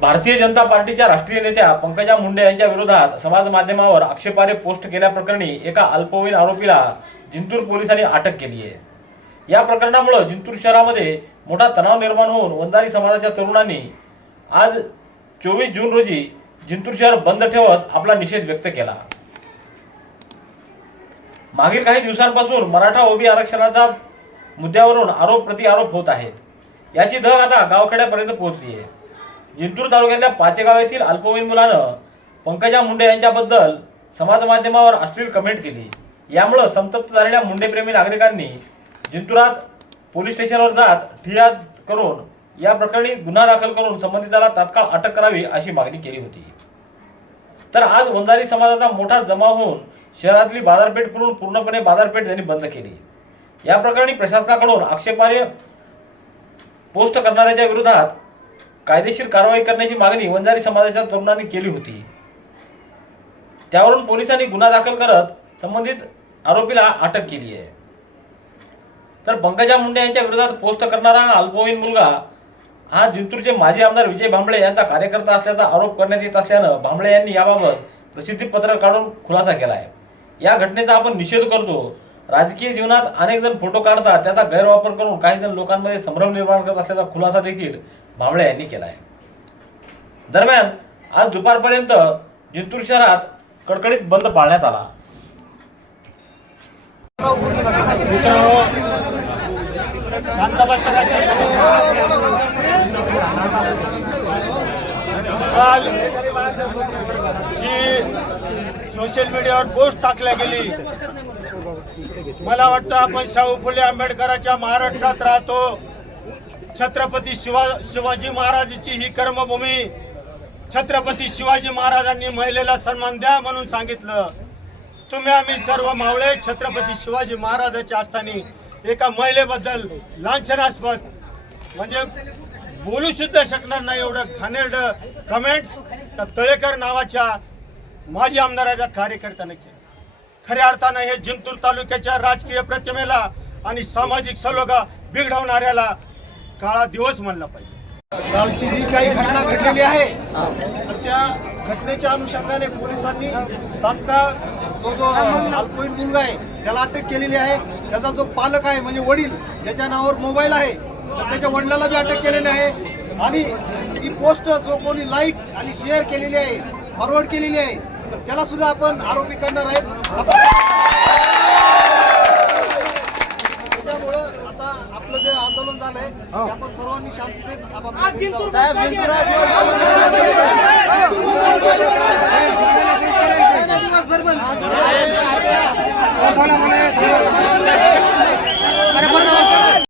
भारतीय जनता पार्टीच्या राष्ट्रीय नेत्या पंकजा मुंडे यांच्या विरोधात समाज माध्यमावर आक्षेपारे पोस्ट केल्याप्रकरणी एका अल्पवयीन आरोपीला जिंतूर पोलिसांनी अटक केली आहे. या प्रकरणामुळे जिंतूर शहरामध्ये मोठा तणाव निर्माण होऊन वंजारी समाजाच्या तरुणांनी आज चोवीस जून रोजी जिंतूर शहर बंद ठेवत आपला निषेध व्यक्त केला. मागील काही दिवसांपासून मराठा ओबी आरक्षणाचा मुद्द्यावरून आरोप प्रति आरोप होत आहेत. याची धग आता गावखेड्यापर्यंत पोहोचली आहे. जिंतूर तालुक्यातल्या पाचेगाव येथील अल्पवयीन मुलानं पंकजा मुंडे यांच्याबद्दल समाज माध्यमावर अश्लील कमेंट केली. यामुळं संतप्त झालेल्या मुंडेप्रेमी नागरिकांनी जिंतुरात पोलीस स्टेशनवर जात ठियाद करून या प्रकरणी गुन्हा दाखल करून संबंधिताला तात्काळ अटक करावी अशी मागणी केली होती. तर आज वंजारी समाजाचा मोठा जमाव होऊन शहरातली बाजारपेठ करून पूर्णपणे बाजारपेठ त्यांनी बंद केली. या प्रकरणी प्रशासनाकडून आक्षेपार्ह पोस्ट करणाऱ्याच्या विरोधात कायदेशीर कारवाई करण्याची मागणी वंजारी समाजाच्या तरुणांनी केली होती. त्यावरून पोलिसांनी गुन्हा दाखल करत संबंधित आरोपीला अटक केली आहे. तर पंकजा मुंडे यांच्या विरोधात पोस्ट करणारा हा अल्पवयीन मुलगा हा जिंतूरचे माजी आमदार विजय भांबळे यांचा कार्यकर्ता असल्याचा आरोप करण्यात येत असल्यानं भांबळे यांनी याबाबत प्रसिद्धी पत्र काढून खुलासा केला आहे या घटनेचा आपण निषेध करतो. राजकीय जीवनात अनेक जण फोटो काढतात त्याचा गैरवापर करून काही जण लोकांमध्ये संभ्रम निर्माण करत असल्याचा खुलासा देखील भांबळे यांनी केला आहे दरम्यान आज दुपारपर्यंत जिंतूर शहरात कडकडीत बंद पाळण्यात आला. शांत काल जी सोशल मीडियावर पोस्ट टाकल्या गेली. मला वाटतं आपण शाहू फुले आंबेडकरांच्या महाराष्ट्रात राहतो. छत्रपती शिवा शिवाजी महाराजांची ही कर्मभूमी छत्रपती शिवाजी महाराजांनी महिलेला सन्मान द्या म्हणून सांगितलं. तुम्ही आम्ही सर्व मावळे छत्रपती शिवाजी महाराजांच्या असताना एका महिलेबद्दल लांछनास्पद म्हणजे बोलू सुद्धा शकणार नाही एवढं घाणेरड कमेंट्स त्या तळेकर नावाच्या माजी आमदाराच्या कार्यकर्त्याने केलं. खऱ्या अर्थानं हे जिंतूर तालुक्याच्या राजकीय प्रतिमेला आणि सामाजिक सलोगा बिघडवणाऱ्याला काळा दिवस म्हणला पाहिजे. कालची जी काही घटना घडलेली आहे तर त्या घटनेच्या अनुषंगाने पोलिसांनी तात्काळ तो जो अल्पवयीन मुलगा आहे त्याला अटक केलेली आहे. त्याचा जो पालक आहे म्हणजे वडील ज्याच्या नावावर मोबाईल आहे तर त्याच्या वडिलाला बी अटक केलेली आहे. आणि ही पोस्ट जो कोणी लाईक आणि शेअर केलेली आहे फॉरवर्ड केलेली आहे तर त्याला सुद्धा आपण आरोपी करणार आहेत त्याच्यामुळं आता आपलं ते आपण सर्वांनी शांततेत. दिवसभर बंद